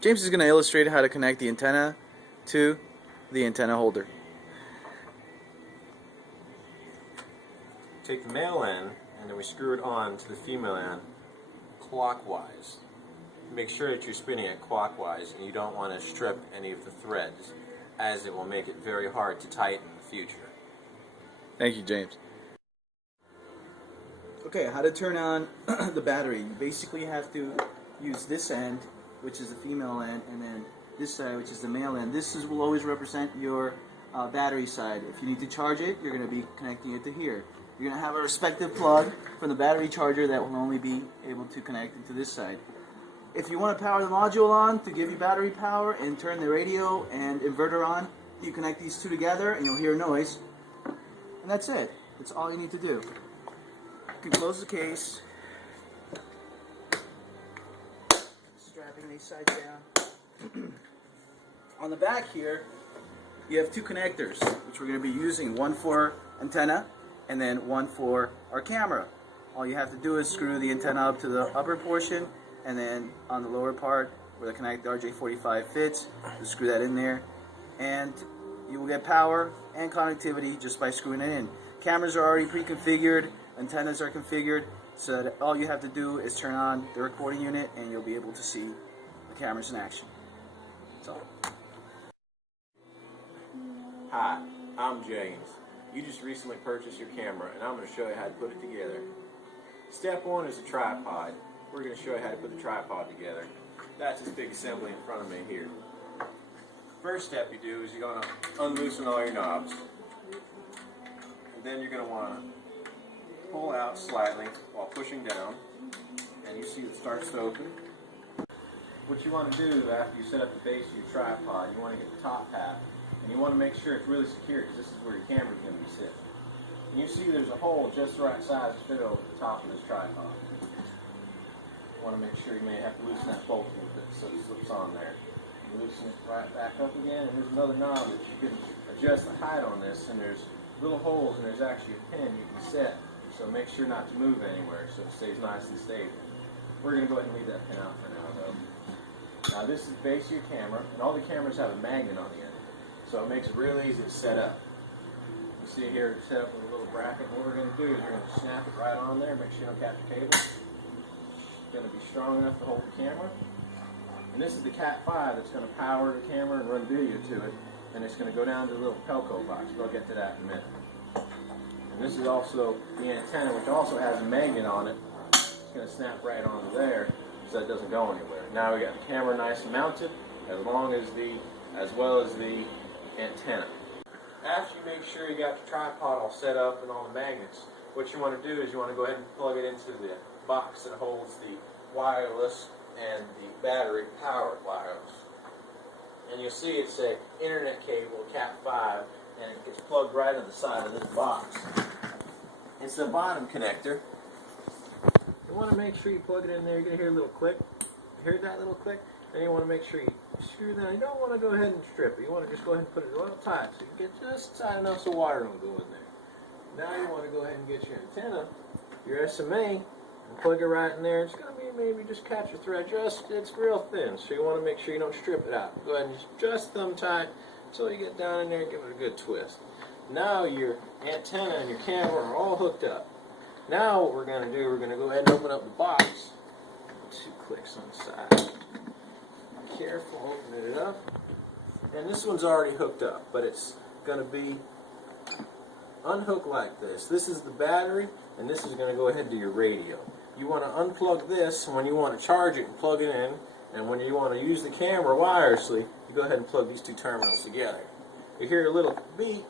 James is going to illustrate how to connect the antenna to the antenna holder. Take the male end and then we screw it on to the female end clockwise. Make sure that you're spinning it clockwise and you don't want to strip any of the threads, as it will make it very hard to tighten in the future. Thank you, James. Okay, how to turn on the battery. You basically have to use this end, which is the female end, and then this side, which is the male end. Will always represent your battery side. If you need to charge it, you're going to be connecting it to here. You're going to have a respective plug from the battery charger that will only be able to connect into this side. If you want to power the module on to give you battery power and turn the radio and inverter on, you connect these two together and you'll hear noise. And that's it. That's all you need to do. You can close the case, strapping these sides down. On the back here, you have two connectors, which we're going to be using. One for antenna, and then one for our camera. All you have to do is screw the antenna up to the upper portion, and then on the lower part, where the connect RJ45 fits, you screw that in there, and you will get power and connectivity just by screwing it in. Cameras are already pre-configured, antennas are configured, so that all you have to do is turn on the recording unit and you'll be able to see the cameras in action. That's all. Hi, I'm James. You just recently purchased your camera and I'm going to show you how to put it together. Step one is a tripod. We're going to show you how to put the tripod together. That's this big assembly in front of me here. First step you do is you're going to unloosen all your knobs. And then you're going to want to pull out slightly while pushing down, and you see it starts to open. What you want to do after you set up the base of your tripod, you want to get the top half, and you want to make sure it's really secure, because this is where your camera is going to be sitting. And you see there's a hole just the right size to fit over the top of this tripod. You want to make sure you may have to loosen that bolt a little bit so it slips on there. You loosen it right back up again, and there's another knob that you can adjust the height on this, and there's little holes, and there's actually a pin you can set. So make sure not to move anywhere so it stays nice and stable. We're going to go ahead and leave that pin out for now though. Now this is the base of your camera, and all the cameras have a magnet on the end. So it makes it real easy to set up. You see here it's set up with a little bracket. What we're going to do is we're going to snap it right on there, make sure you don't catch your cable. It's going to be strong enough to hold the camera. And this is the Cat 5 that's going to power the camera and run video to it. And it's going to go down to the little Pelco box. We'll get to that in a minute. And this is also the antenna, which also has a magnet on it. It's going to snap right onto there so it doesn't go anywhere. Now we got the camera nice and mounted, as well as the antenna. After you make sure you got the tripod all set up and all the magnets, what you want to do is you want to go ahead and plug it into the box that holds the wireless and the battery powered wireless. And you'll see it's an internet cable, Cat 5, and it gets plugged right in the side of this box. It's the bottom connector. You want to make sure you plug it in there. You're going to hear a little click. You heard that little click? Then you want to make sure you screw that. You don't want to go ahead and strip it. You want to just go ahead and put it real tight so you get just tight enough so water don't go in there. Now you want to go ahead and get your antenna, your SMA, and plug it right in there. It's going to be maybe just catch a thread. It's real thin, so you want to make sure you don't strip it out. Go ahead and just thumb tight until you get down in there and give it a good twist. Now your antenna and your camera are all hooked up. Now what we're going to do, we're going to go ahead and open up the box. 2 clicks on the side. Be careful opening it up. And this one's already hooked up, but it's going to be unhooked like this. This is the battery, and this is going to go ahead to your radio. You want to unplug this when you want to charge it and plug it in, and when you want to use the camera wirelessly, you go ahead and plug these two terminals together. You hear a little beep,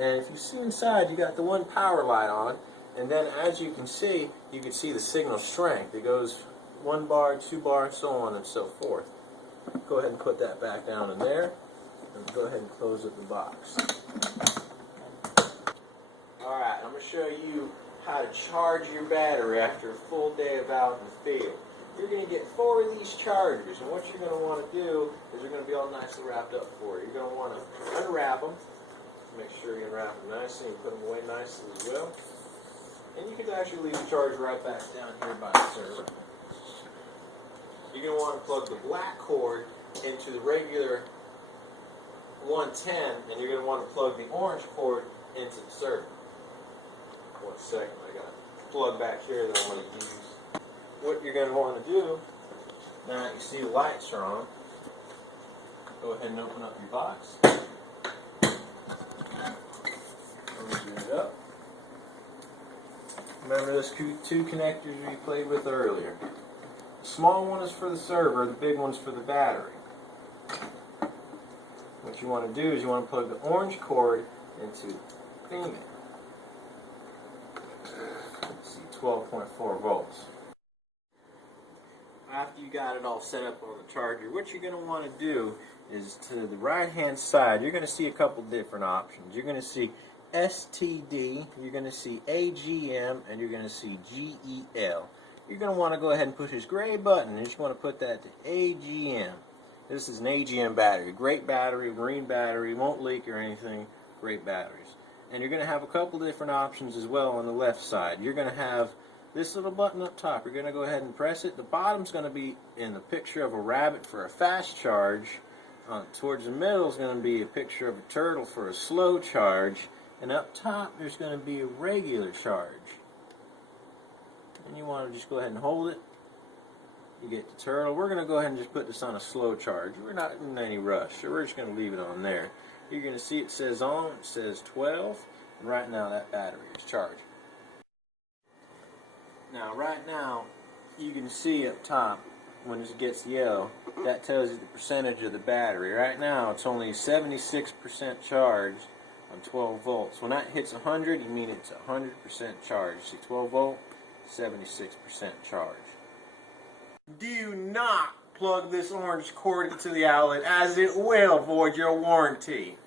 and if you see inside, you got the one power light on, and then as you can see the signal strength. It goes 1 bar, 2 bar, so on and so forth. Go ahead and put that back down in there, and go ahead and close up the box. Alright, I'm going to show you how to charge your battery after a full day of out in the field. You're going to get 4 of these chargers, and what you're going to want to do is they're going to be all nicely wrapped up for you. You're going to want to unwrap them, make sure you unwrap them nicely and put them away nicely as well. And you can actually leave the charger right back down here by the server. you're going to want to plug the black cord into the regular 110, and you're going to want to plug the orange cord into the server. One second, I got a plug back here that I'm going to use. What you're going to want to do, now you see the lights are on, go ahead and open up your box. Open it up. Remember those two connectors we played with earlier. The small one is for the server, the big one's for the battery. What you want to do is you want to plug the orange cord into the thingy. Let's see, 12.4 volts. After you got it all set up on the charger, what you're going to want to do is to the right hand side, you're going to see a couple different options. You're going to see STD, you're going to see AGM, and you're going to see GEL. You're going to want to go ahead and push this gray button, and you just want to put that to AGM. This is an AGM battery. Great battery, green battery, won't leak or anything. Great batteries. And you're going to have a couple different options as well on the left side. You're going to have this little button up top. You're going to go ahead and press it. The bottom's going to be in the picture of a rabbit for a fast charge. Towards the middle is going to be a picture of a turtle for a slow charge. And up top there's going to be a regular charge. And you want to just go ahead and hold it. You get the turtle. We're going to go ahead and just put this on a slow charge. We're not in any rush, so we're just going to leave it on there. You're going to see it says on, it says 12, and right now that battery is charged. Now right now, you can see up top, when it gets yellow, that tells you the percentage of the battery. Right now it's only 76% charged on 12 volts. When that hits 100, you mean it's 100% charged. See, 12 volt, 76% charge. Do not plug this orange cord into the outlet, as it will void your warranty.